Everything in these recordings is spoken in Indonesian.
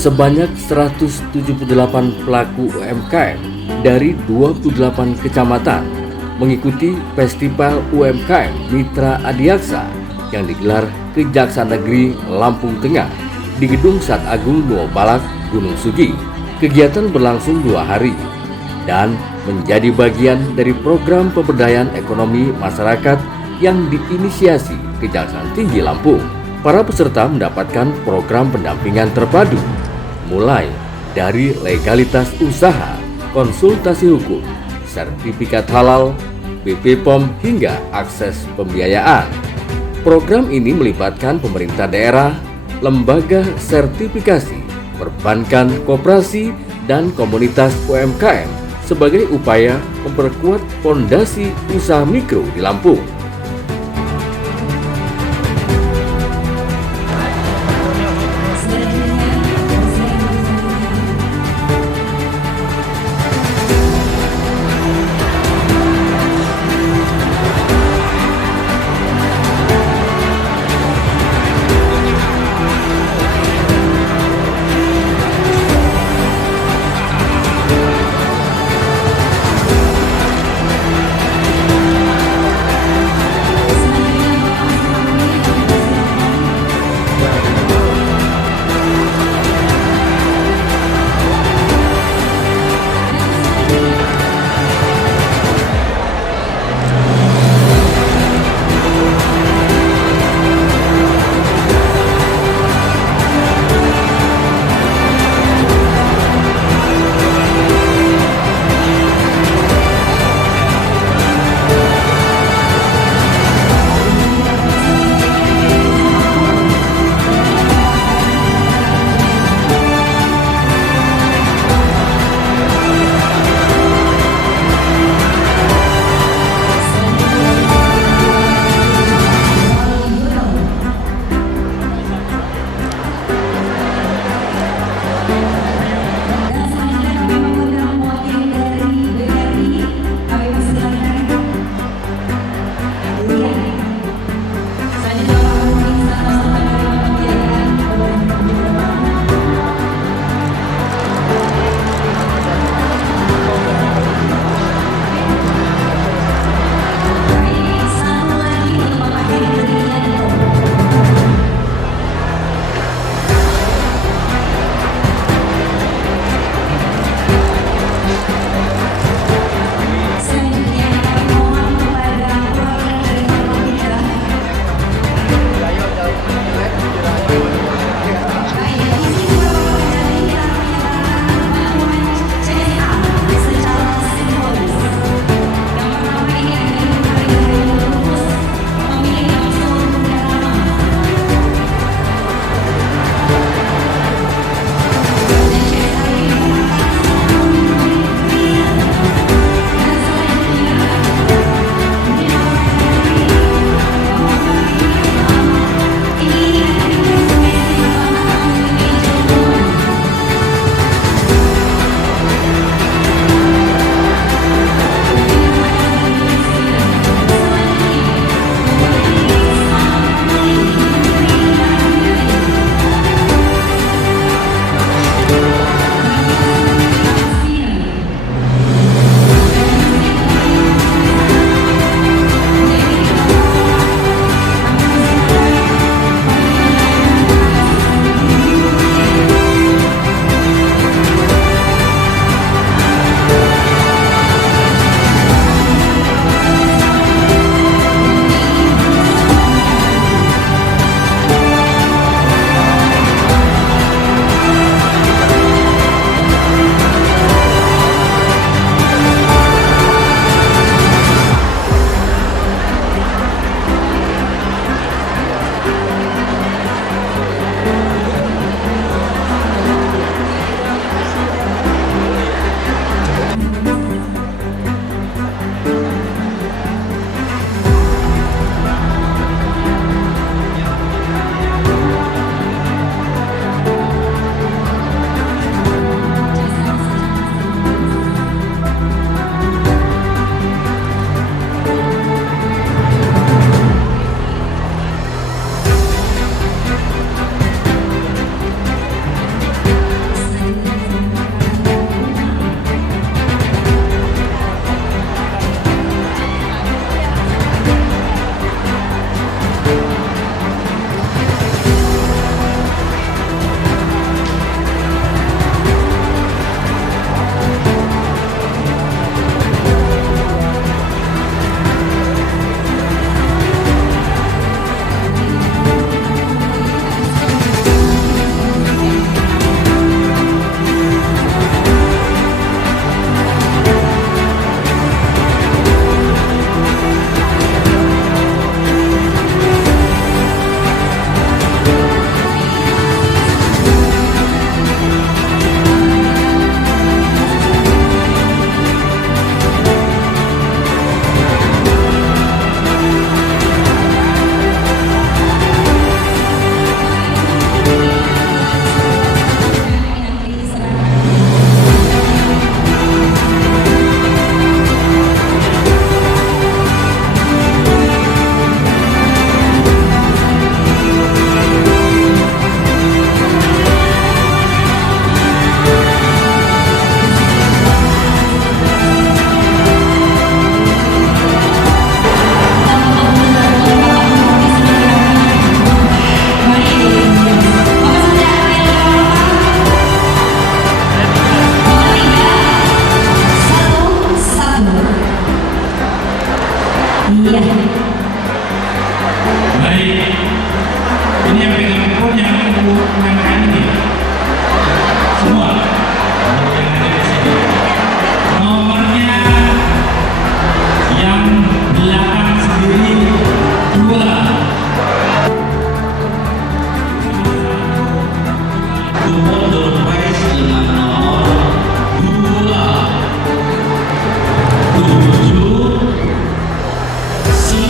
Sebanyak 178 pelaku UMKM dari 28 kecamatan mengikuti Festival UMKM Mitra Adiaksa yang digelar Kejaksaan Negeri Lampung Tengah di Gedung Sat Agung Nuo Balak, Gunung Sugi. Kegiatan berlangsung 2 hari dan menjadi bagian dari program pemberdayaan ekonomi masyarakat yang diinisiasi Kejaksaan Tinggi Lampung. Para peserta mendapatkan program pendampingan terpadu, mulai dari legalitas usaha, konsultasi hukum, sertifikat halal, BP POM hingga akses pembiayaan. Program ini melibatkan pemerintah daerah, lembaga sertifikasi, perbankan, koperasi, dan komunitas UMKM sebagai upaya memperkuat fondasi usaha mikro di Lampung. Iya. Baik, ini yang pegang handphone yang UMKM ini semua yang ada di sini. Nomornya yang belakang sendiri 2. Kupon door prize dengan nomor 2 7 9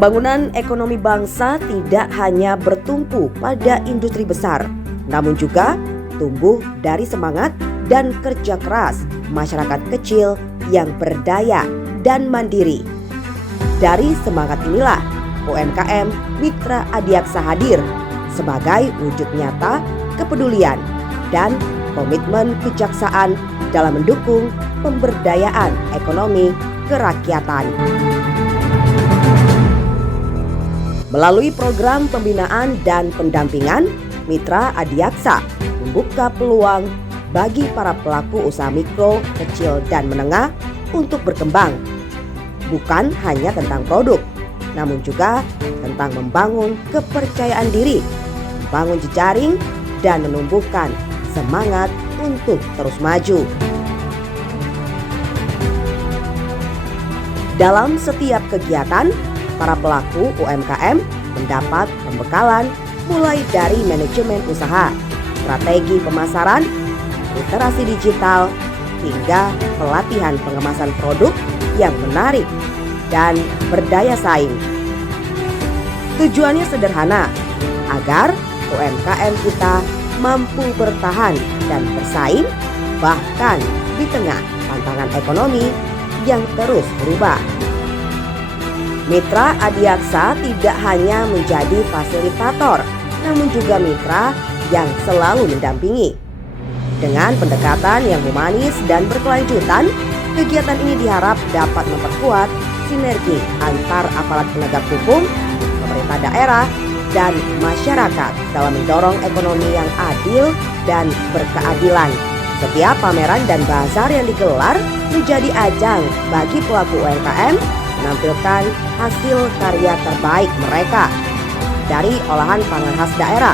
Pembangunan ekonomi bangsa tidak hanya bertumpu pada industri besar, namun juga tumbuh dari semangat dan kerja keras masyarakat kecil yang berdaya dan mandiri. Dari semangat inilah UMKM Mitra Adiaksa hadir sebagai wujud nyata kepedulian dan komitmen kejaksaan dalam mendukung pemberdayaan ekonomi kerakyatan. Melalui program pembinaan dan pendampingan, Mitra Adiaksa membuka peluang bagi para pelaku usaha mikro, kecil, dan menengah untuk berkembang. Bukan hanya tentang produk, namun juga tentang membangun kepercayaan diri, membangun jejaring, dan menumbuhkan semangat untuk terus maju. Dalam setiap kegiatan, para pelaku UMKM mendapat pembekalan mulai dari manajemen usaha, strategi pemasaran, literasi digital, hingga pelatihan pengemasan produk yang menarik dan berdaya saing. Tujuannya sederhana, agar UMKM kita mampu bertahan dan bersaing bahkan di tengah tantangan ekonomi yang terus berubah. Mitra Adiaksa tidak hanya menjadi fasilitator, namun juga mitra yang selalu mendampingi. Dengan pendekatan yang humanis dan berkelanjutan, kegiatan ini diharap dapat memperkuat sinergi antar aparat penegak hukum, pemerintah daerah, dan masyarakat dalam mendorong ekonomi yang adil dan berkeadilan. Setiap pameran dan bazar yang digelar menjadi ajang bagi pelaku UMKM menampilkan hasil karya terbaik mereka, dari olahan pangan khas daerah,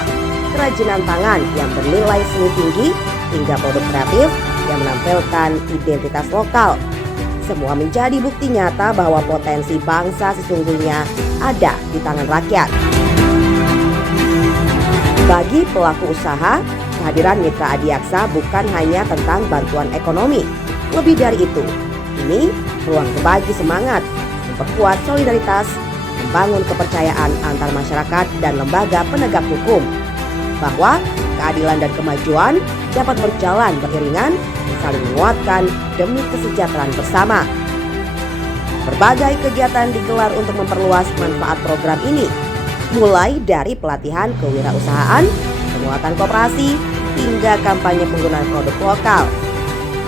kerajinan tangan yang bernilai seni tinggi, hingga produk kreatif yang menampilkan identitas lokal. Semua menjadi bukti nyata bahwa potensi bangsa sesungguhnya ada di tangan rakyat. Bagi pelaku usaha, kehadiran Mitra Adiaksa bukan hanya tentang bantuan ekonomi. Lebih dari itu, ini ruang berbagi semangat, memperkuat solidaritas, membangun kepercayaan antar masyarakat dan lembaga penegak hukum, bahwa keadilan dan kemajuan dapat berjalan beriringan, saling menguatkan demi kesejahteraan bersama. Berbagai kegiatan digelar untuk memperluas manfaat program ini, mulai dari pelatihan kewirausahaan, penguatan koperasi, hingga kampanye penggunaan produk lokal.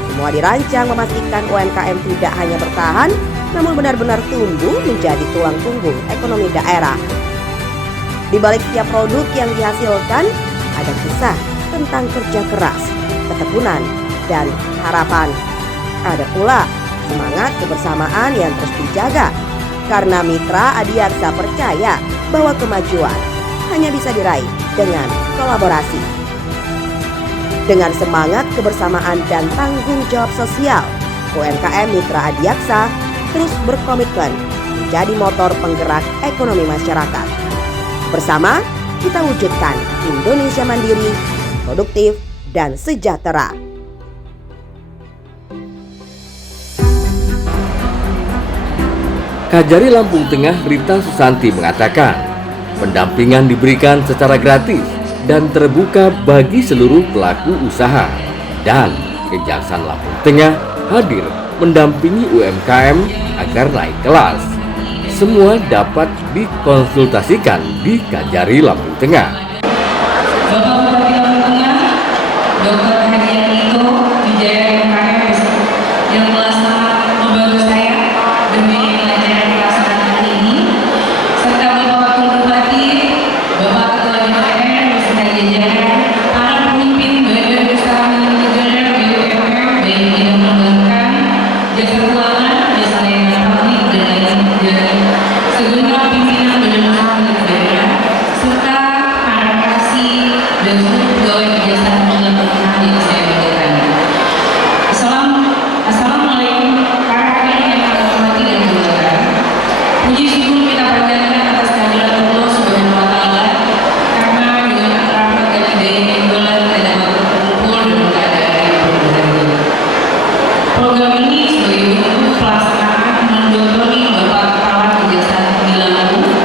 Semua dirancang memastikan UMKM tidak hanya bertahan, namun benar-benar tumbuh menjadi tulang punggung ekonomi daerah. Di balik setiap produk yang dihasilkan, ada kisah tentang kerja keras, ketekunan, dan harapan. Ada pula semangat kebersamaan yang terus dijaga, karena Mitra Adiaksa percaya bahwa kemajuan hanya bisa diraih dengan kolaborasi. Dengan semangat kebersamaan dan tanggung jawab sosial, UMKM Mitra Adiaksa terus berkomitmen menjadi motor penggerak ekonomi masyarakat. Bersama, kita wujudkan Indonesia mandiri, produktif, dan sejahtera. Kajari Lampung Tengah Rita Susanti mengatakan, pendampingan diberikan secara gratis dan terbuka bagi seluruh pelaku usaha, dan Kejaksaan Lampung Tengah hadir mendampingi UMKM agar naik kelas. Semua dapat dikonsultasikan di Kajari Lampung Tengah. Bapak Bupati Lampung Tengah, Dr. Hadianto Wijaya MKM yang telah sangat membantu saya demi pelajaran pelaksanaan hari ini, serta Bapak Wakil Bupati, Bapak Ketua DPR beserta jajaran, para pemimpin badan usaha menengah negara BUMN, baik bidang perbankan, jasa keuangan, jasa layanan publik, dan lain sebagainya, segenap pimpinan badan usaha milik negara, serta para kasih dan seluruh pegawai Kejaksaan Lampung Tengah yang saya banggakan. Assalamualaikum para hadirin yang kami hormati dan banggakan. Puji syukur kita panjatkan atas kehadiran Allah Subhanahu wa Ta'ala, karena dengan rahmat dan hidayah yang bulan kita dapat berkumpul dalam keadaan yang berbahagia. Program ini sebagai bentuk pelaksanaan mendorong Bapak Kepala Kejaksaan Tinggi Lampung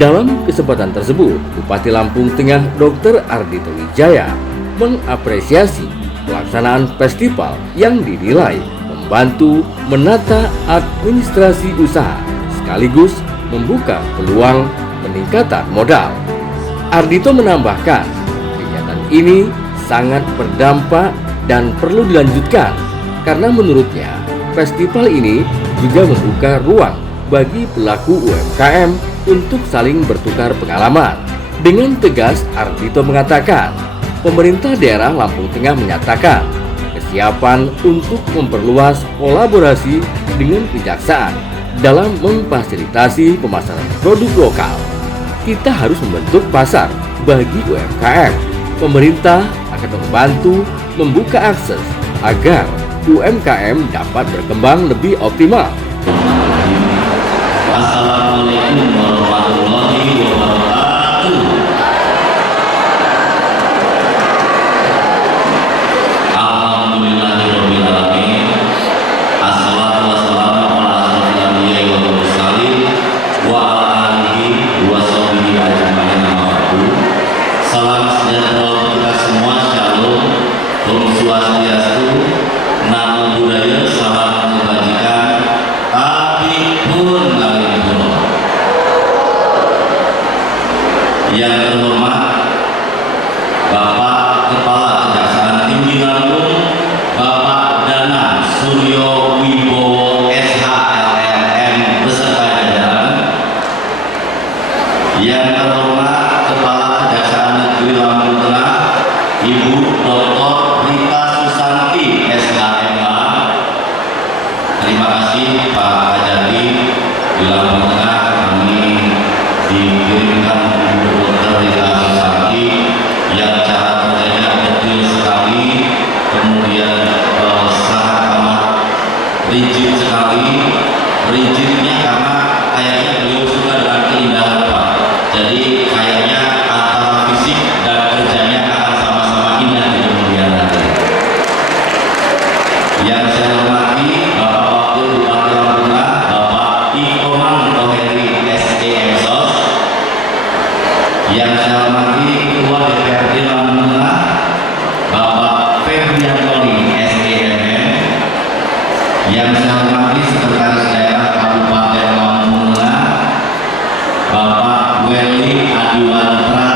Dalam kesempatan tersebut, Bupati Lampung Tengah Dr. Ardhito Wijaya mengapresiasi pelaksanaan festival yang dinilai membantu menata administrasi usaha sekaligus membuka peluang peningkatan modal. Ardhito menambahkan, kegiatan ini sangat berdampak dan perlu dilanjutkan karena menurutnya festival ini juga membuka ruang bagi pelaku UMKM untuk saling bertukar pengalaman. Dengan tegas, Ardhito mengatakan, pemerintah daerah Lampung Tengah menyatakan kesiapan untuk memperluas kolaborasi dengan kejaksaan dalam memfasilitasi pemasaran produk lokal. Kita harus membentuk pasar bagi UMKM. Pemerintah akan membantu membuka akses agar UMKM dapat berkembang lebih optimal. Assalamualaikum warahmatullahi wabarakatuh. Alhamdulillahirabbil alamin. Assalatu wassalamu ala asyrofil anbiya'i wal mursalin wa ala alihi wa sahbihi ajmain amma ba'du. Salam sejahtera untuk kita semua, shalom, om swastiastu, namo buddhaya, salam kebajikan, abipun kalipun. Yang terhormat Bapak Kepala Kejaksaan Tinggi Lampung, Bapak Dana Suryo Wibowo SHLLM beserta jajaran. Yang terhormat Kepala Kejaksaan Negeri Lampung Tengah, Ibu Dr. Rita Susanti SHMH. Terima kasih Pak Kajati di Lampung Tengah, kami dikirimkan Ibu Dr. Rita Susanti yang cara kerjanya detail sekali, kemudian sangat amat rigid sekali. Rigidnya karena kayaknya beliau suka dengan keindahan Pak, jadi kayaknya antara fisik dan kerjanya akan sama-sama indah di kemudian hari. Yang saya hormati Bapak Wakil Bupati Lampung Tengah, Bapak Ikoman Toheri SEMSOS. Yang saya hormati Ketua DPRD Lampung Tengah, Bapak Febriantoni SEMM. Yang saya hormati Sekretaris Daerah Kabupaten Lampung Tengah, Bapak Welly Adiwantra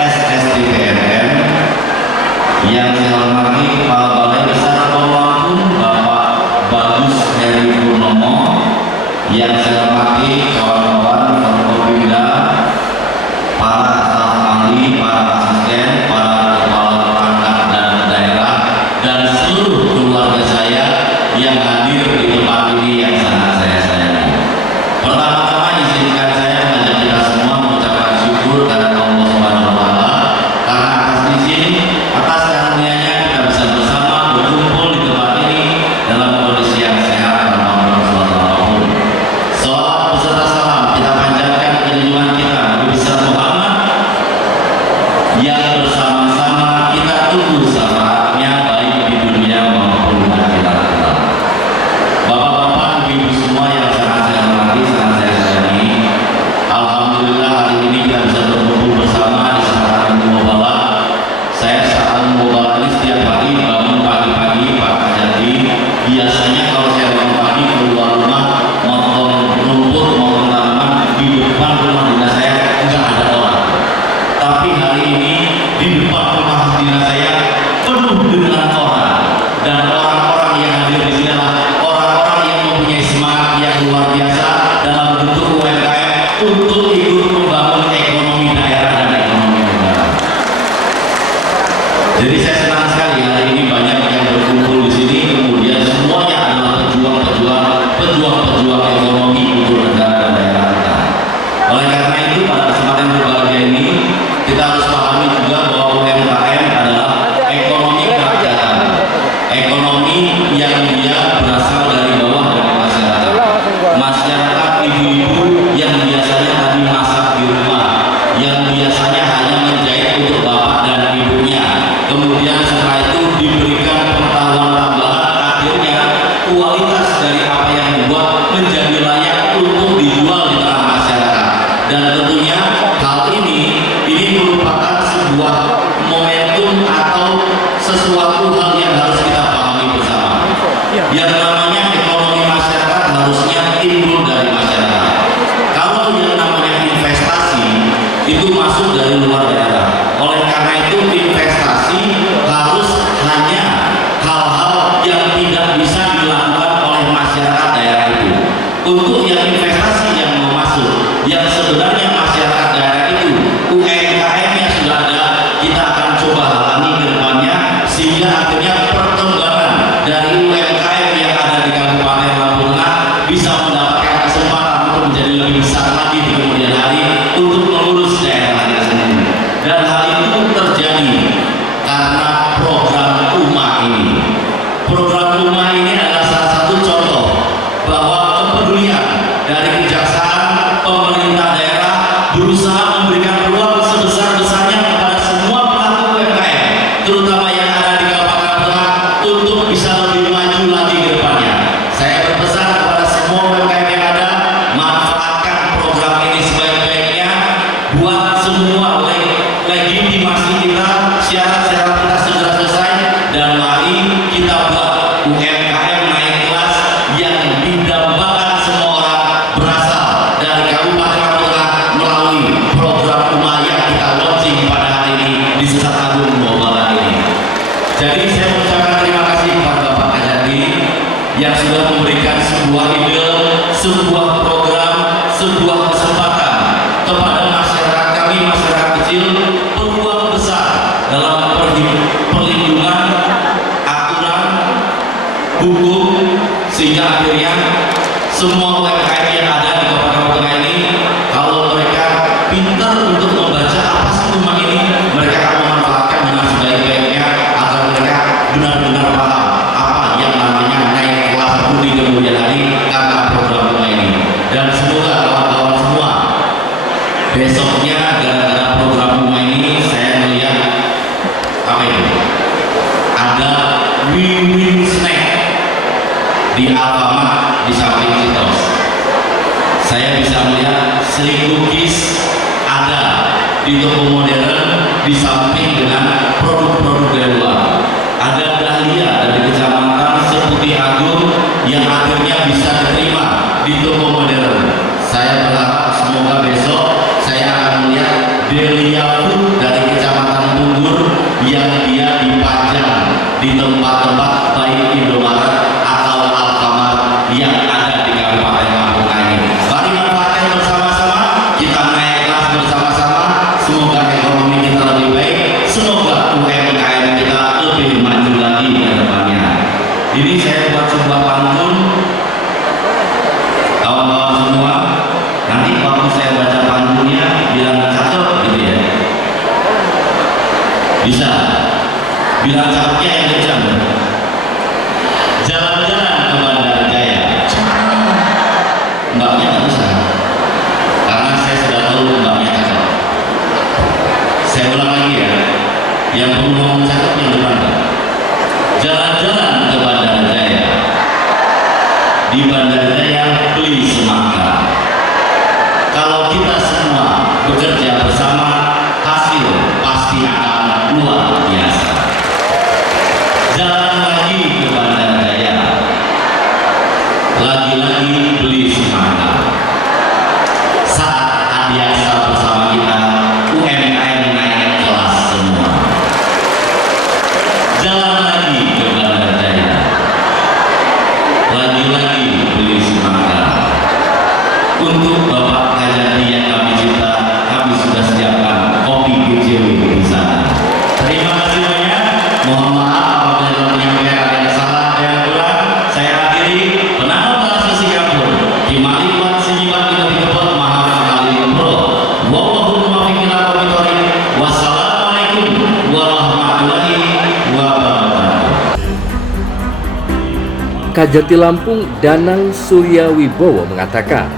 SSDPRM. Yang saya hormati Kepala Balai Besar POM Lampung, Bapak Bagus Heri Purnomo. Yang saya hormati kawan-kawan Forkopimda, para staf ahli, para asisten, para kepala perangkat dan daerah, dan seluruh keluarga saya yang hadir di tempat ini yang sangat saya sayangi. Pertama-tama izinkan saya mengajak kita semua mengucapkan syukur kepada Allah Subhanahu wa Ta'ala karena atas izin, atas karunia-Nya kita bisa bersama berkumpul di tempat ini dalam kondisi yang sehat tanpa bersuatu apapun. Salawat beserta salam kita panjatkan ke junjungan kita Nabi besar Muhammad yang bersama-sama kita tunggu syafaatnya baik di dunia maupun di akhirat kelak. Bapak-bapak, ibu semua yang sangat saya hormati, sangat saya sayangi, alhamdulillah hari ini kita bisa berkumpul bersama di Saran Mubala. Saya Saran Mubala ini setiap hari bangun pagi-pagi Pak Kajati. Biasanya kalau saya bangun pagi keluar rumah, motong rumput, motong tanaman di depan rumah dinas saya nggak ada orang. Tapi hari ini di depan rumah dinas saya penuh dengan orang, dan orang-orang yang hadir di sini adalah orang-orang yang mempunyai semangat yang luar biasa dalam bentuk UMKM untuk ikut membangun ekonomi daerah dan ekonomi negara. Jadi saya senang sekali hari ini banyak yang berkumpul di sini, kemudian semuanya adalah pejuang-pejuang ekonomi untuk negara dan daerah kita. Oleh karena itu pada kesempatan berbahagia ini kita harus pahami juga bahwa UMKM adalah ekonomi kerakyatan, ekonomi yang dia berasal dari bawah dari masyarakat. Masyarakat ibu-ibu yang biasanya tadi masak di rumah, yang biasanya hanya menjahit untuk bapak dan ibunya, kemudian setelah itu diberikan pengetahuan tambahan, akhirnya kualitas dari apa yang dibuat menjadi layak untuk dijual di tengah masyarakat. Dan tentunya ini merupakan sebuah momentum atau sesuatu hal yang harus kita pahami bersama. Yang namanya ekonomi masyarakat harusnya timbul dari masyarakat. Kalau yang namanya investasi itu masuk dari luar daerah. Oleh karena itu investasi harus hanya hal-hal yang tidak bisa dilakukan oleh masyarakat daerah itu. Untuk yang investasi yang mau masuk, yang sebenarnya masyarakat daerah itu UMKM yang sudah ada, kita akan coba halangi ke depannya sehingga akhirnya perkembangan dari UMKM yang ada di Kabupaten Lampung Tengah bisa mendapatkan kesempatan untuk menjadi lebih besar lagi di kemudian hari untuk mengurus daerahnya sendiri. Dan hal itu terjadi karena program UMA ini. Program UMA ini adalah salah satu contoh bahwa kepedulian dari kejaksaan, pemerintah daerah berusaha memberikan ruang sebesar-besarnya kepada semua pelaku UMKM, terutama yang ada di Kabupaten Tengah, untuk bisa lebih maju lagi ke depannya. Saya berpesan kepada semua UMKM yang ada, manfaatkan program ini sebaik-baiknya, buat semua legitimasi kita, syarat-syarat kita segera selesai, dan mari kita buat UMKM naik kelas yang didambakan semua orang berasal dari Kabupaten Lampung Tengah melalui program UMA yang kita launching pada hari ini di Sesat Agung Bawah Barat ini. Jadi saya mengucapkan terima kasih kepada Bapak Kajati yang sudah memberikan sebuah ide, sebuah program, sebuah kesempatan kepada masyarakat kami, masyarakat kecil, peluang besar dalam perlindungan aturan hukum, sehingga akhirnya semua UMKM yang ada di Kabupaten Tengah ini, kalau mereka pintar untuk membaca apa sih UMA ini, mereka akan memanfaatkan dengan sebaik-baiknya agar mereka benar-benar paham apa yang namanya naik kelas di kemudian hari karena program UMA ini. Dan semoga kawan-kawan semua besoknya gara-gara program UMA ini saya melihat apa itu? Ada win-win snack di Alfamart di samping Citos. Saya bisa melihat Sri Cookies ada di toko modern di samping dengan produk-produk dari luar. Ada Dahlia dari Kecamatan Seputih Agung yang akhirnya bisa diterima di toko modern. Saya berharap semoga besok saya akan melihat Delia Food dari Kecamatan Bungur yang dia dipajang di tempat-tempat baik Indomaret atau Alfamart yang ada di Kabupaten Lampung Tengah ini. Mari manfaatkan bersama-sama, kita naik kelas bersama-sama. Semoga ekonomi kita lebih baik, semoga UMKM kita lebih maju lagi ke depannya. Ini saya buat sebuah pantun, kawan-kawan semua. Nanti waktu saya baca pantunnya bilang cakep gitu ya. Bisa bilang cakepnya yang kencang. Jalan-jalan ke Bandar Jaya. Mbaknya nggak bisa, karena saya sudah tahu mbaknya cakep. Saya ulang lagi ya, yang perlu ngomong cakep yang depan. Jalan-jalan ke Bandar Jaya. Di Bandar Jaya beli semangka. Kalau kita semua bekerja bersama, hasil pasti akan luar biasa. Jalan lagi ke Bandar Jaya, lagi-lagi beli semangka. Saat Adiaksa bersama kita, UMKM naik kelas semua. Jalan lagi ke Bandar Jaya, lagi-lagi beli semangka. Untuk Bapak Kajati yang kami cinta, kami sudah siapkan kopi GJW di sana. Terima kasih banyak. Mohon maaf apabila penyampaian ada yang salah, ada yang kurang. Saya akhiri penanam balas besi kampung. Dimalikan sejimat kita dikebut maaf sekali bro. Wallahul muwaffiq ila aqwamit thoriq. Wassalamualaikum warahmatullahi wabarakatuh. Kajati Lampung Danang Surya Wibowo mengatakan,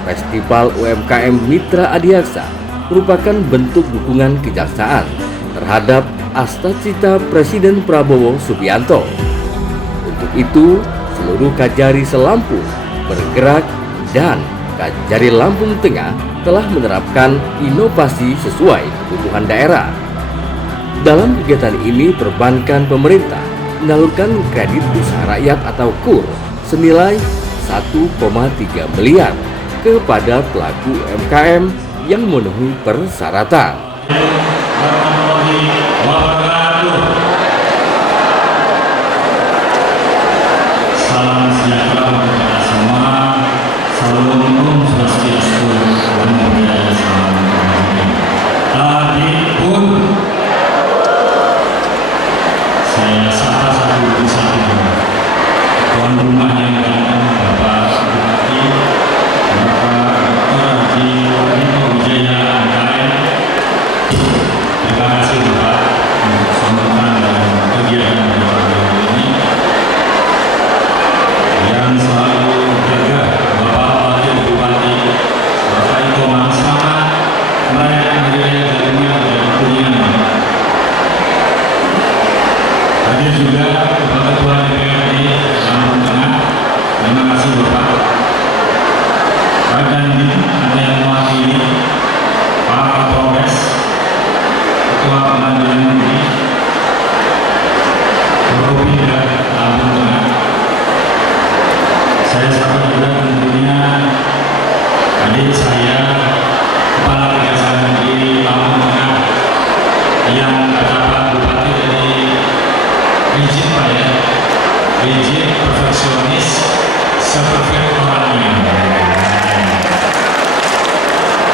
Festival UMKM Mitra Adiaksa merupakan bentuk dukungan kejaksaan terhadap Astacita Presiden Prabowo Subianto. Untuk itu, seluruh Kajari selampung bergerak dan Kajari Lampung Tengah telah menerapkan inovasi sesuai kebutuhan daerah. Dalam kegiatan ini, perbankan pemerintah menyalurkan kredit usaha rakyat atau KUR senilai 1,3 miliar kepada pelaku UMKM yang memenuhi persyaratan. Salam sejahtera untuk kita semua. Salam swastiastu, Namo Buddhaya, salam kebajikan. Tadi pun saya sapa satu persatu tuan rumah yang datang, Bapak Bupati, Bapak Dr. Haji Wanito Wijaya MKM. Terima kasih Bapak untuk sambutan dan kegiatan dari ini yang selalu jaga Bapak Wakil Bupati, Bapak Iko semangat merayakan hari raya Garunia dan Kuningan. Hadir juga Bapak Ketua DPRD Lampung Tengah. Terima kasih Bapak. Pak Dandi, Anda yang mewakili Pak Kapolres, Ketua Pengadilan Negeri Provinsi Lampung Tengah. Saya sapa juga tentunya adik saya, Kepala Kejaksaan Negeri Lampung Tengah, yang kata Pak Bupati dari rigid Pak ya, rigid, perfeksionis, seperfect orangnya.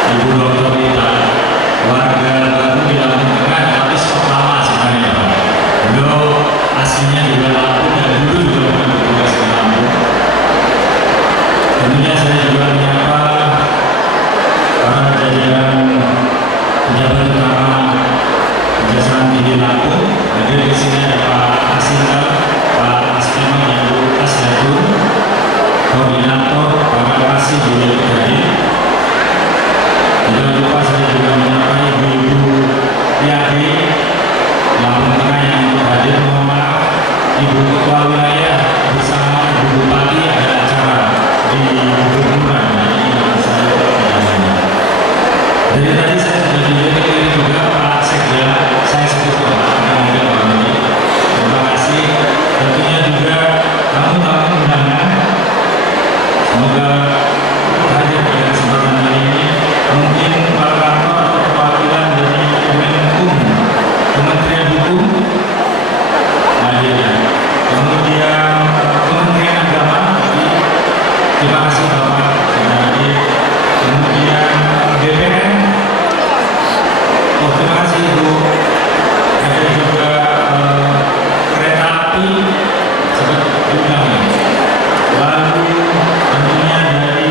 Ibu Dr. Rita, warga baru di Lampung Tengah, tapi stok lama sebenarnya Pak. Beliau aslinya juga Lampung dan dulu juga pernah bertugas di Lampung. Tentunya saya juga menyapa para jajaran pejabat utama Kejaksaan Tinggi Lampung. Hadir di sini ada Pak Asinta, Pak Aspeno yang berutas Jatuh, Koordinator Pak Kasih Budi Tadi. Tidak lupa saya juga menyapa Ibu-Ibu PAD Lampung Tengah yang ikut hadir. Mohon maaf, Ibu Ketua Wilayah bersama Ibu Bupati ada acara di Bogor. Dari tadi saya sudah dilihat juga Pak Sekda, saya sebut Pak ini. Terima kasih. Tentunya juga tamu-tamu undangan. Semoga hadir pada kesempatan kali ini. Mungkin para kantor atau perwakilan dari Kemenkum, Kementerian Hukum hadir. Kemudian Kementerian Agama, terima kasih Bapak sudah hadir. Kemudian BPN, terima kasih Ibu. Ada juga kereta api seperti diundang. Lalu tentunya dari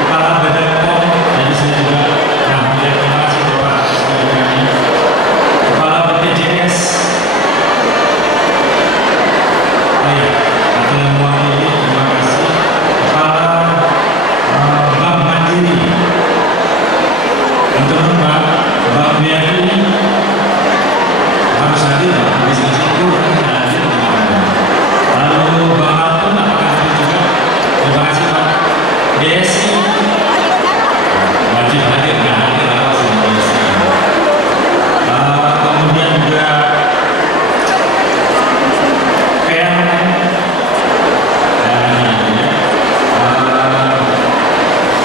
Kepala Badan POM, jadi saya juga terima kasih Bapak sekali. Kepala BPJS, atau yang mewakili, terima kasih. Kepala Bank Mandiri, untuk Bank BRI harus hadir, bisa itu hadir. Lalu Bang Alpun apakah hadir juga? Terima kasih Pak. BSI wajib hadir, nggak hadir apa sih BSI. Kemudian juga PLN,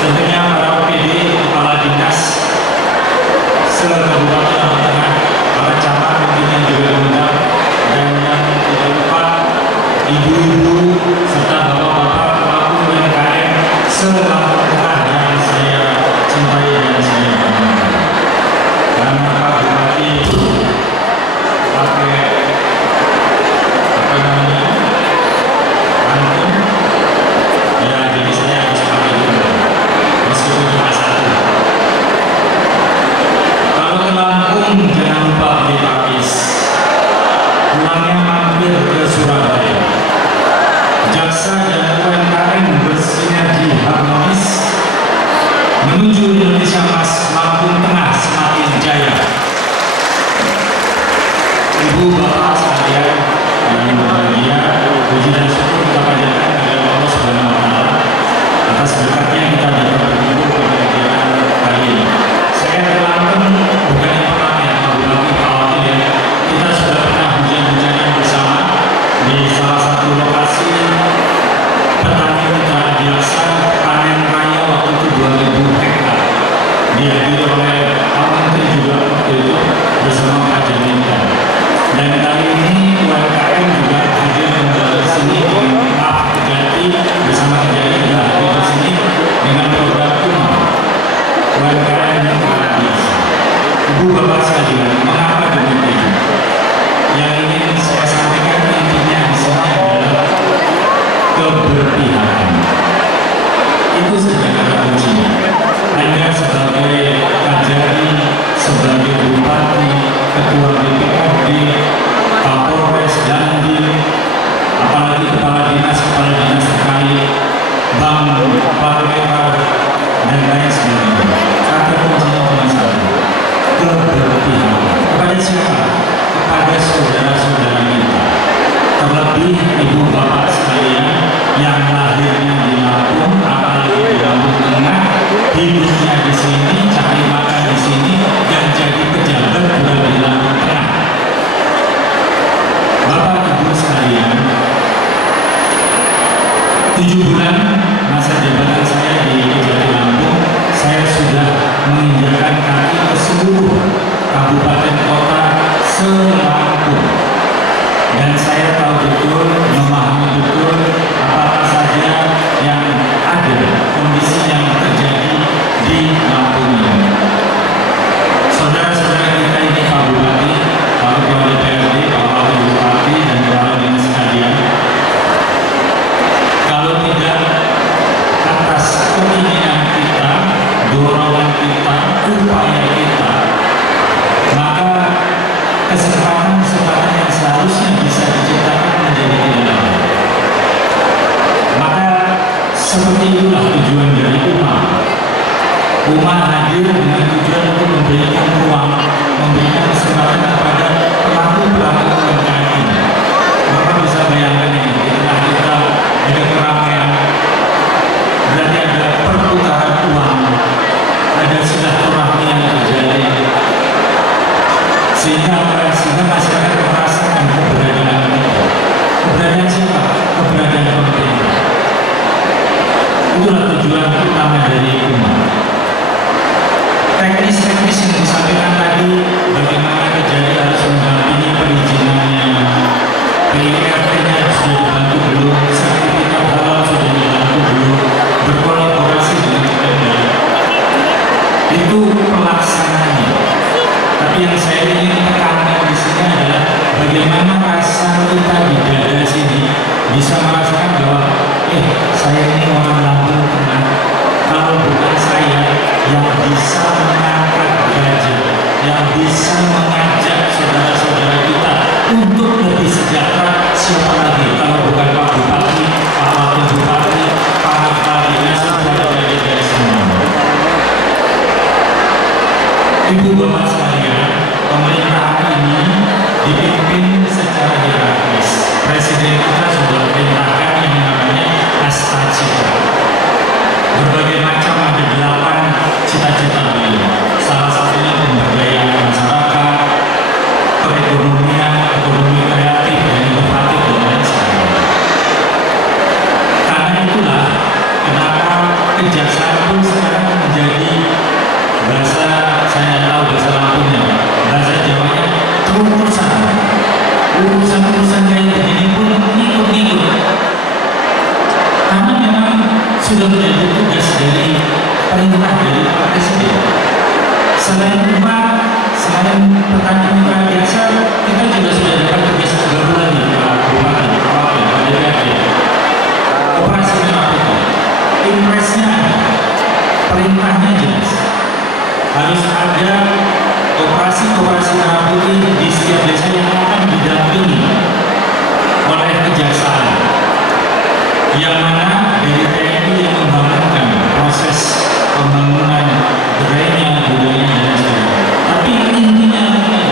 tentunya para OPD, kepala dinas se-Kabupaten Lampung Tengah, para camat tentunya juga diundang, dan yang tidak lupa ibu-ibu serta bapak-bapak pelaku UMKM se-Lampung Tengah yang saya cintai dan saya banggakan. Karena Pak Bupati pakai apa namanya pantun, ya jadi saya harus pakai dulu meskipun cuma satu. Kalau ke Lampung jangan lupa beli pakis, pulangnya mampir ke Surabaya. Jaksa dan UMKM bersinergi harmonis menuju Indonesia Emas Lampung Tengah semakin jaya. Ibu bapak sekalian yang berbahagia, puji dan syukur kita panjatkan kepada Allah Subhanahu wa Ta'ala atas berkatnya kita dapat bersama Kejari juga hadir di sini dengan program UMKM yang gratis. Ibu bapak sekalian, mengapa demikian? Yang ingin saya sampaikan intinya di sini adalah keberpihakan. Itu saja kata kuncinya. Anda sebagai Kajari, sebagai bupati, ketua DPRD, Kapolres, Dandim, apalagi kepala dinas terkait, bank, parlemen, dan lain sebagainya. Kata kuncinya cuma satu, keberpihakan. Kepada siapa? Kepada saudara-saudara kita. Terlebih ibu bapak sekalian yang lahirnya di Lampung, apalagi di Lampung Tengah, hidupnya di sini, cari makan di sini, dan jadi pejabat juga di Lampung Tengah. Bapak ibu sekalian, 7 bulan masa jabatan saya di Kejati Lampung, saya sudah menginjakan kaki ke seluruh kabupaten kota se-Lampung. Dan saya tahu betul, memahami betul apa saja yang ada, kondisi yang terjadi di Lampung ini. Saudara-saudara kita ini Pak Bupati, Pak Ketua DPRD, Pak Wakil Bupati, dan kepala dinas sekalian, kalau tidak atas keinginan kita, dorongan kita, upaya kita, maka kesempatan yang seharusnya bisa diciptakan menjadi tidak ada. Maka seperti itulah tujuan dari Umar hadir dengan tujuan untuk memberikan ruang, memberikan kesempatan kepada pelaku-pelaku UMKM ini. Bapak bisa bayangkan ini, di tengah kita ada keramaian, berarti ada perputaran uang, ada silaturahmi yang terjadi, sehingga masyarakat merasakan keberadaan itu. Keberadaan siapa? Keberadaan pemerintah. Itulah tujuan utama dari Umar. Teknis-teknis yang disampaikan tadi, bagaimana Kejari harus mendampingi perizinannya, PIRT-nya sudah dibantu belum, sertifikat halal sudah dibantu belum, berkolaborasi dengan Pemda. Itu pelaksanaannya. Tapi yang saya ingin tekankan di sini adalah bagaimana rasa kita di dada sini bisa merasakan bahwa saya ini orang Lampung Tengah. Kalau bukan saya yang bisa mengangkat derajat, yang bisa mengajak saudara-saudara kita untuk lebih sejahtera, siapa lagi kalau bukan Pak Bupati, Pak Wakil Bupati, Pak Kepala Dinas, saudara-saudara semua. Ibu bapak sekalian, pemerintahan ini dipimpin secara hierarkis. Presiden kita sudah perintahkan yang namanya Astacita. Berbagai macam ada 8 cita-cita beliau. Salah satunya pemberdayaan masyarakat, perekonomian, ekonomi kreatif dan inovatif dan lain sebagainya. Karena itulah kenapa kejaksaan pun sekarang menjadi bahasa, saya tahu bahasa Lampungnya, bahasa Jawanya urusan kayak begini pun ikut-ikut, karena memang sudah menjadi tugas dari perintah dari Pak Presiden. Selain petani mitra biasa, kita juga sudah dapat tugas baru lagi Pak Bupati, Pak Wakil, Pak DPRD. Operasi merah putih, impresnya ada, perintahnya jelas. Harus ada operasi merah putih di setiap desa yang akan didampingi oleh kejaksaan, yang mana dari TNI yang membangunkan proses pembangunan budayanya dan sebagainya. Tapi intinya adalah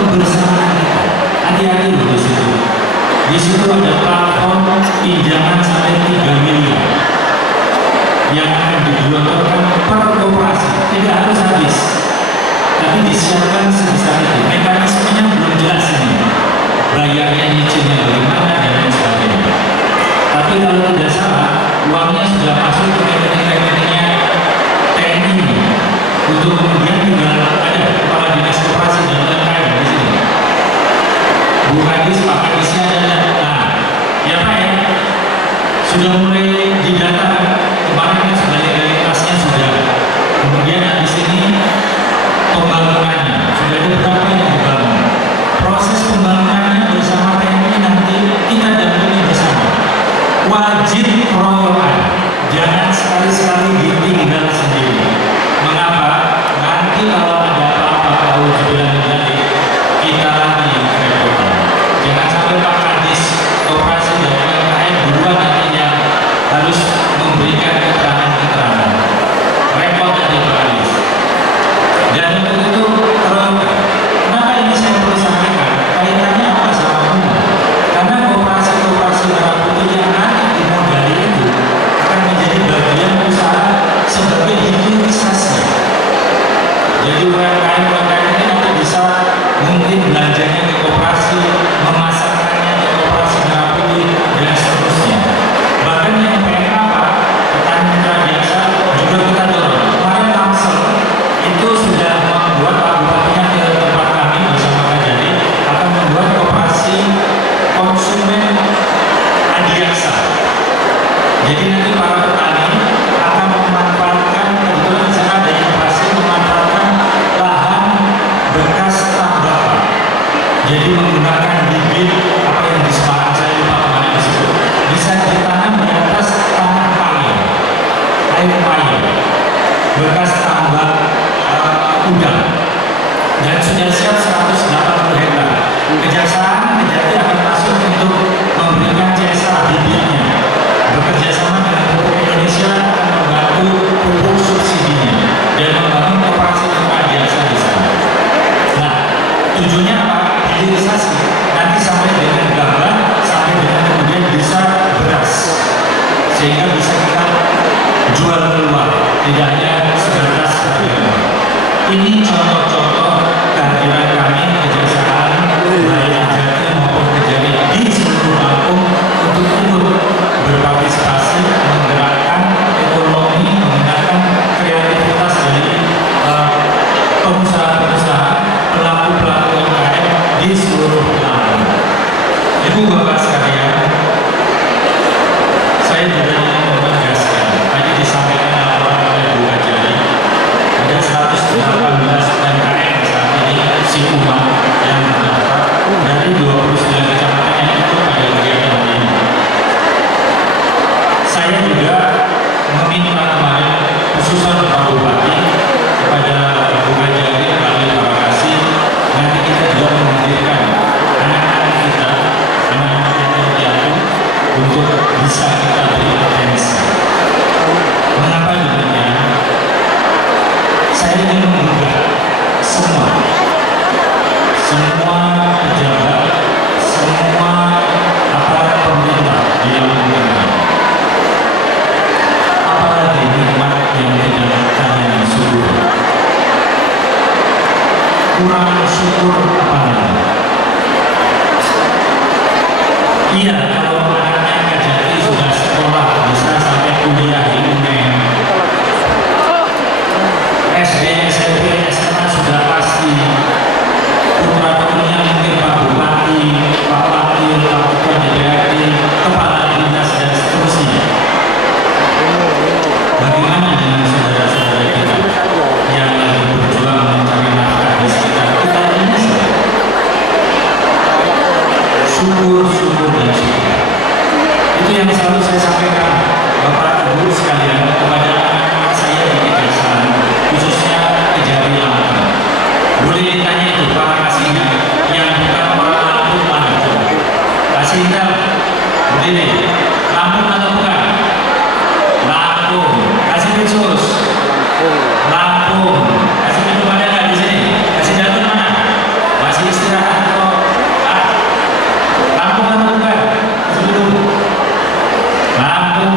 kebersamaan kita. Hati-hati di situ. Di situ ada platform pinjaman sampai 3 miliar yang akan digelontorkan per operasi. Tidak harus habis, tapi disiapkan sebesar itu. Mekanismenya belum jelas ini, bayarnya nyicilnya bagaimana dan lain sebagainya. Tapi kalau tidak salah, uangnya sudah masuk ke rekening-rekeningnya TNI untuk kemudian tinggal ada kepala dinas koperasi dan lain-lain di sini. Bu Kadis, Pak Kadisnya ada. Nah, ya Pak ya, sudah mulai didata. Kemarin kan sudah legalitasnya sudah. Kemudian habis ini pembangunannya sudah ada berapa yang dibangun. Proses pembangunannya bersama TNI nanti kita dampingi bersama. Wajib keroyokan, jangan sekali-sekali ditinggal sendiri. Mengapa? Nanti kalau ada apa-apa tahu jalan jadi kita lagi yang kerepotan. Jangan sampai Pak Kadis operasi dari UMKM duluan nanti yang harus memberikan keterangan-keterangan. Repot nanti Pak Kadis. Dan untuk itu keroyokan. Kenapa ini saya perlu sampaikan? Kaitannya apa sama Bunga? Karena kooperasi-kooperasi merah putih yang nanti dimodali itu akan menjadi bagian usaha sebagai hilirisasi. Jadi UMKM ini nanti bisa mungkin belanjanya ke kooperasi, memasarkannya ke kooperasi merah putih dan seterusnya. Bahkan yang PMK apa? Petani mitra biasa juga kita dorong. Kemarin Tangsel itu sudah membuat Pak Bupatinya ke tempat kami bersama Pak Jadi akan membuat kooperasi konsumen adiaksa. Jadi nanti para petani akan memanfaatkan, kebetulan di sana ada yang berhasil memanfaatkan lahan bekas tambakan. Jadi menggunakan bibit apa yang di Semarang saya lupa kemarin disebut, bisa ditanam di atas tanah payung, air payung, bekas tambak udang, dan sudah siap 180 hektar. Kejaksaan Kejati akan masuk untuk memberikan CSR bibitnya. Bekerja sama dengan Pupuk Indonesia akan membantu pupuk subsidinya dan membangun kooperasi adiaksa di sana. Nah, tujuannya apa? Hilirisasi. Nanti sampai dengan gabah, sampai dengan kemudian bisa beras, sehingga bisa kita jual keluar, tidak hanya sebatas harga. Ini contoh-contoh kehadiran kami kejaksaan baik Kejati maupun Kejari di seluruh Lampung untuk ikut berpartisipasi menggerakkan ekonomi, menggunakan kreativitas dari pengusaha-pengusaha, pelaku-pelaku UMKM di seluruh Lampung. Ibu Bapak sekalian, saya juga ingin menegaskan, tadi disampaikan laporan oleh Bu Kajari, ada 118 UMKM saat ini si umat yang terdaftar dari 29 kecamatan yang ikut pada kegiatan ini. Saya juga meminta kemarin khususnya Pak Bupati kepada Bu Kajari melalui terima kasih, nanti kita juga menghadirkan anak-anak kita, anak-anak yatim piatu untuk bisa kita beri atensi. Mengapa demikian? Saya ingin mengundang semua pejabat, semua aparat pemerintah di Lampung ini. Apalagi nikmat yang tidak kalian syukur. Kurang syukur apa lagi? Iya, kalau anaknya Kejati sudah sekolah bisa sampai kuliah di UNEM, SD, SMP, SMA sudah pasti. Putra-putrinya mungkin Pak Bupati, Pak Wakil, Pak Ketua DPRD, Kepala Dinas dan seterusnya. Bagaimana dengan saudara-saudara kita yang lagi berjuang mencari nafkah di sekitar kita ini? Syukur dan syukur. Itu yang selalu saya sampaikan, Bapak Ibu sekalian, kepada anak-anak saya di Kejaksaan, khususnya Kejari Lampung. Boleh ditanya itu Pak kasihnya yang bukan orang Lampung mana? Kasih tahu, begini, Lampung atau bukan? Lampung. Kasih khusus. Lampung. Kasih minum ada nggak di sini? Kasih datun mana? Masih istirahat atau? Lampung atau bukan? Kasih minum. Lampung.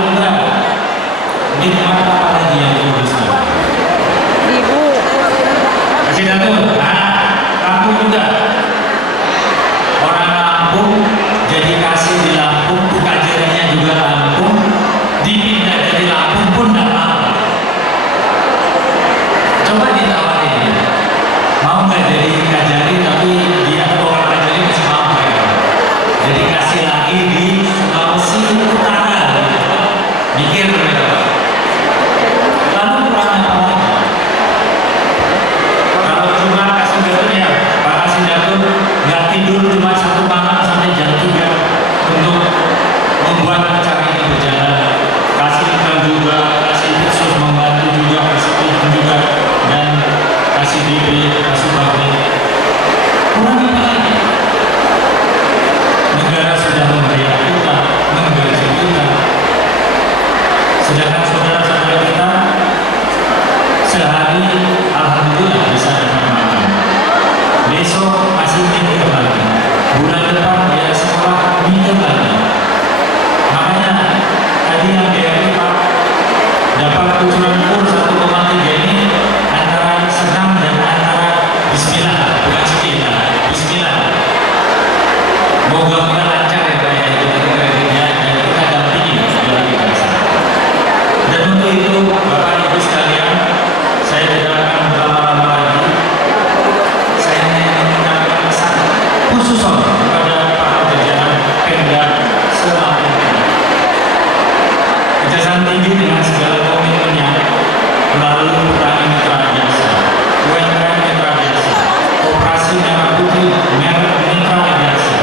Perguruan tinggi dengan segala komitmennya melalui Petani Mitra Adiaksa, UMKM Mitra Adiaksa, Operasi Merah Putih Mitra Adiaksa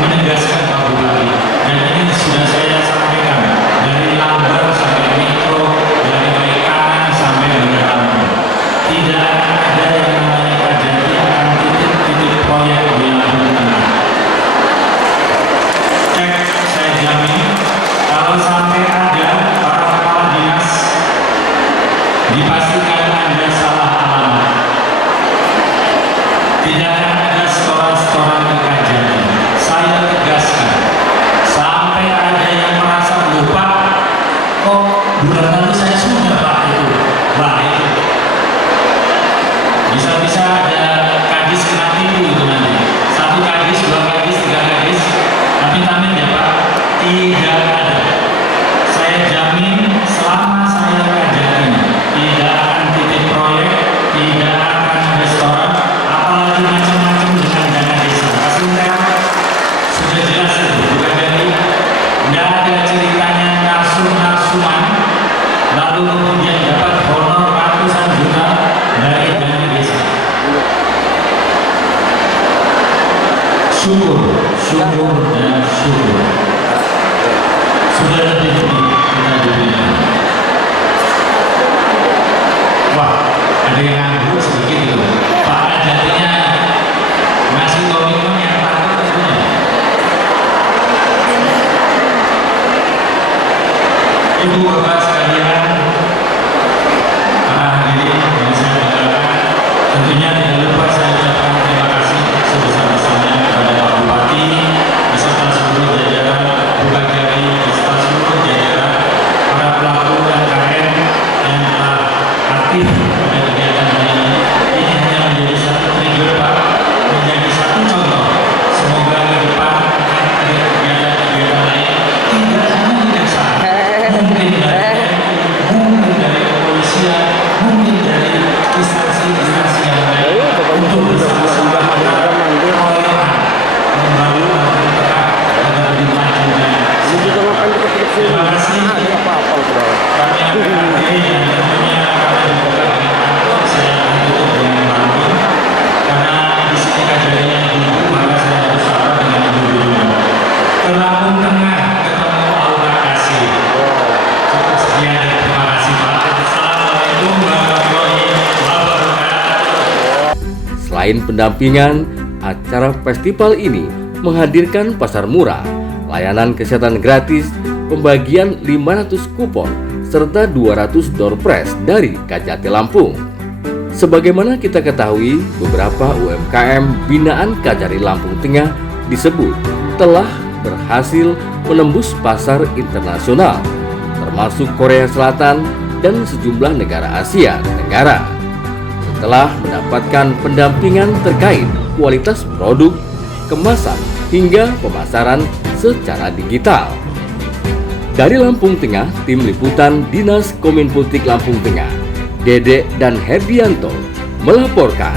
menegaskan Pak Bupati, dan ini sudah saya sampaikan dari Lambar sampai Mikro, dari Baikanan sampai Bandar Lampung, tidak ada yang namanya Kajati akan titik-titik proyek di Lampung Tengah. Cek, saya jamin kalau sampai ada para kepala dinas, dipastikan Anda salah alamat. Tidak akan ada setoran-setoran ke Kajati. Saya tegaskan, sampai ada yang merasa lupa, kok bulan lalu saya sudah Pak itu. Bisa-bisa ada kadis kena tipu itu nanti. 1 kadis, 2 kadis, 3 kadis, tapi tamin ya Pak, tidak ada. Saya jamin selama saya Kajati tidak akan titik proyek, tidak akan restoran, apalagi macam-macam dengan dana desa. Pastinya sudah jelas itu, bukan dari tidak ada ceritanya narsum-narsuman lalu kemudian dapat honor ratusan juta dari dana desa. Syukur dan syukur. Sudah lebih kita diberikan. Wah, ada yang nganggur sedikit itu. Pak Kajatinya ngasih komitmen yang patut tentunya. Ibu bapak sekalian, para hadirin yang saya banggakan, tentunya tidak lupa saya ucapkan terima kasih sebesar-besarnya kepada Pak Bupati beserta seluruh jajaran Bupati beserta seluruh jajaran para pelaku UMKM yang telah aktif pada kegiatan ini. Ini hanya menjadi satu trigger Pak, menjadi satu contoh. Semoga ke depan akan ada kegiatan-kegiatan lain, tidak hanya di desa, mungkin dari kepolisian, mungkin dari instansi-instansi yang lain untuk bersama-sama keroyokan membangun Lampung Tengah agar lebih maju dan sejahtera. Terima kasih. Kami akan akhiri dan tentunya karena dibuka dengan angkot, saya akan tutup dengan pantun. Karena di sini kajiannya dulu, maka saya harus sabar dengan dulu. Ke Lampung Tengah ketemu aura kasih. Cukup sekian dan terima kasih Pak. Assalamualaikum warahmatullahi wabarakatuh. Selain pendampingan, acara festival ini menghadirkan pasar murah, layanan kesehatan gratis, pembagian 500 kupon, serta 200 door prize dari Kajati Lampung. Sebagaimana kita ketahui, beberapa UMKM binaan Kajati Lampung Tengah disebut telah berhasil menembus pasar internasional, termasuk Korea Selatan dan sejumlah negara Asia Tenggara. Setelah mendapatkan pendampingan terkait kualitas produk, kemasan, hingga pemasaran secara digital. Dari Lampung Tengah, tim liputan Dinas Kominfotik Lampung Tengah, Dede dan Herdianto melaporkan.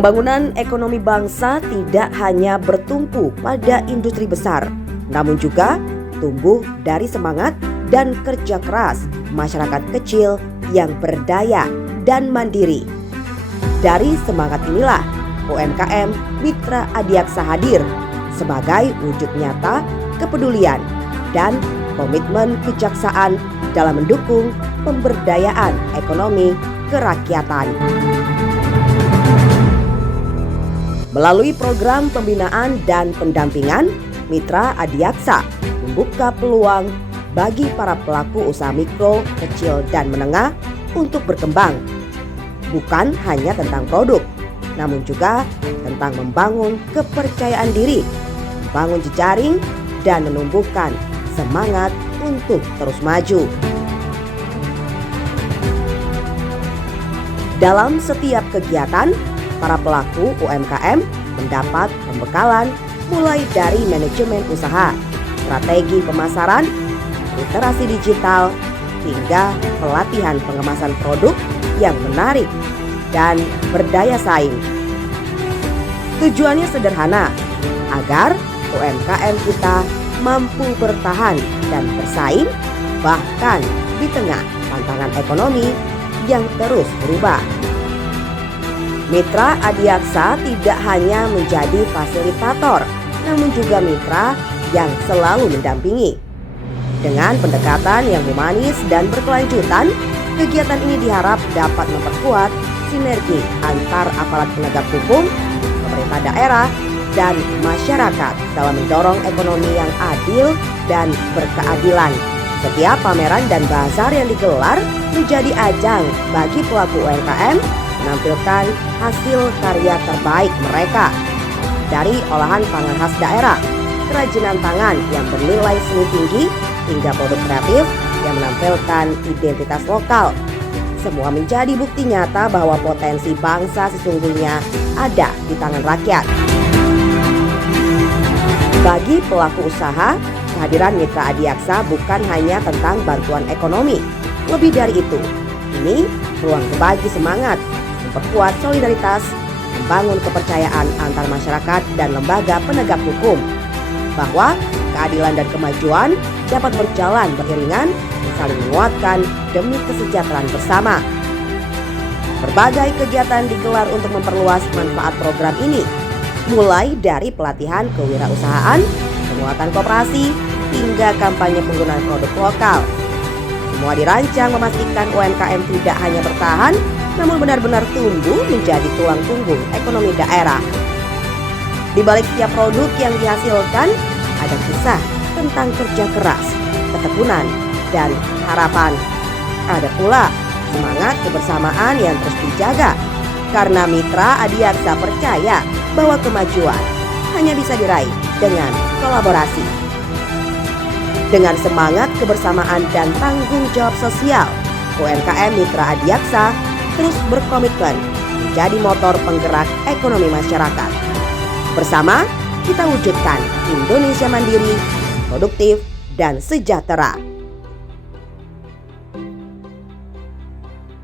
Pembangunan ekonomi bangsa tidak hanya bertumpu pada industri besar, namun juga tumbuh dari semangat dan kerja keras masyarakat kecil yang berdaya dan mandiri. Dari semangat inilah UMKM Mitra Adiaksa hadir sebagai wujud nyata kepedulian dan komitmen kejaksaan dalam mendukung pemberdayaan ekonomi kerakyatan. Melalui program pembinaan dan pendampingan, Mitra Adiaksa membuka peluang bagi para pelaku usaha mikro, kecil, dan menengah untuk berkembang. Bukan hanya tentang produk, namun juga tentang membangun kepercayaan diri, membangun jejaring, dan menumbuhkan semangat untuk terus maju. Dalam setiap kegiatan, para pelaku UMKM mendapat pembekalan mulai dari manajemen usaha, strategi pemasaran, literasi digital, hingga pelatihan pengemasan produk yang menarik dan berdaya saing. Tujuannya sederhana, agar UMKM kita mampu bertahan dan bersaing bahkan di tengah tantangan ekonomi yang terus berubah. Mitra Adiaksa tidak hanya menjadi fasilitator, namun juga mitra yang selalu mendampingi. Dengan pendekatan yang humanis dan berkelanjutan, kegiatan ini diharap dapat memperkuat sinergi antar aparat penegak hukum, pemerintah daerah, dan masyarakat dalam mendorong ekonomi yang adil dan berkeadilan. Setiap pameran dan bazar yang digelar menjadi ajang bagi pelaku UMKM menampilkan hasil karya terbaik mereka, dari olahan pangan khas daerah, kerajinan tangan yang bernilai seni tinggi, hingga produk kreatif yang menampilkan identitas lokal. Semua menjadi bukti nyata bahwa potensi bangsa sesungguhnya ada di tangan rakyat. Bagi pelaku usaha, kehadiran Mitra Adiaksa bukan hanya tentang bantuan ekonomi. Lebih dari itu, ini ruang berbagi semangat, memperkuat solidaritas, membangun kepercayaan antar masyarakat dan lembaga penegak hukum, bahwa keadilan dan kemajuan dapat berjalan beriringan dan saling menguatkan demi kesejahteraan bersama. Berbagai kegiatan digelar untuk memperluas manfaat program ini, mulai dari pelatihan kewirausahaan, penguatan koperasi, hingga kampanye penggunaan produk lokal. Semua dirancang memastikan UMKM tidak hanya bertahan, namun benar-benar tumbuh menjadi tulang punggung ekonomi daerah. Di balik setiap produk yang dihasilkan, ada kisah tentang kerja keras, ketekunan, dan harapan. Ada pula semangat kebersamaan yang terus dijaga, karena Mitra Adiaksa percaya bahwa kemajuan hanya bisa diraih dengan kolaborasi. Dengan semangat kebersamaan dan tanggung jawab sosial, UMKM Mitra Adiaksa terus berkomitmen menjadi motor penggerak ekonomi masyarakat. Bersama, kita wujudkan Indonesia mandiri, produktif, dan sejahtera.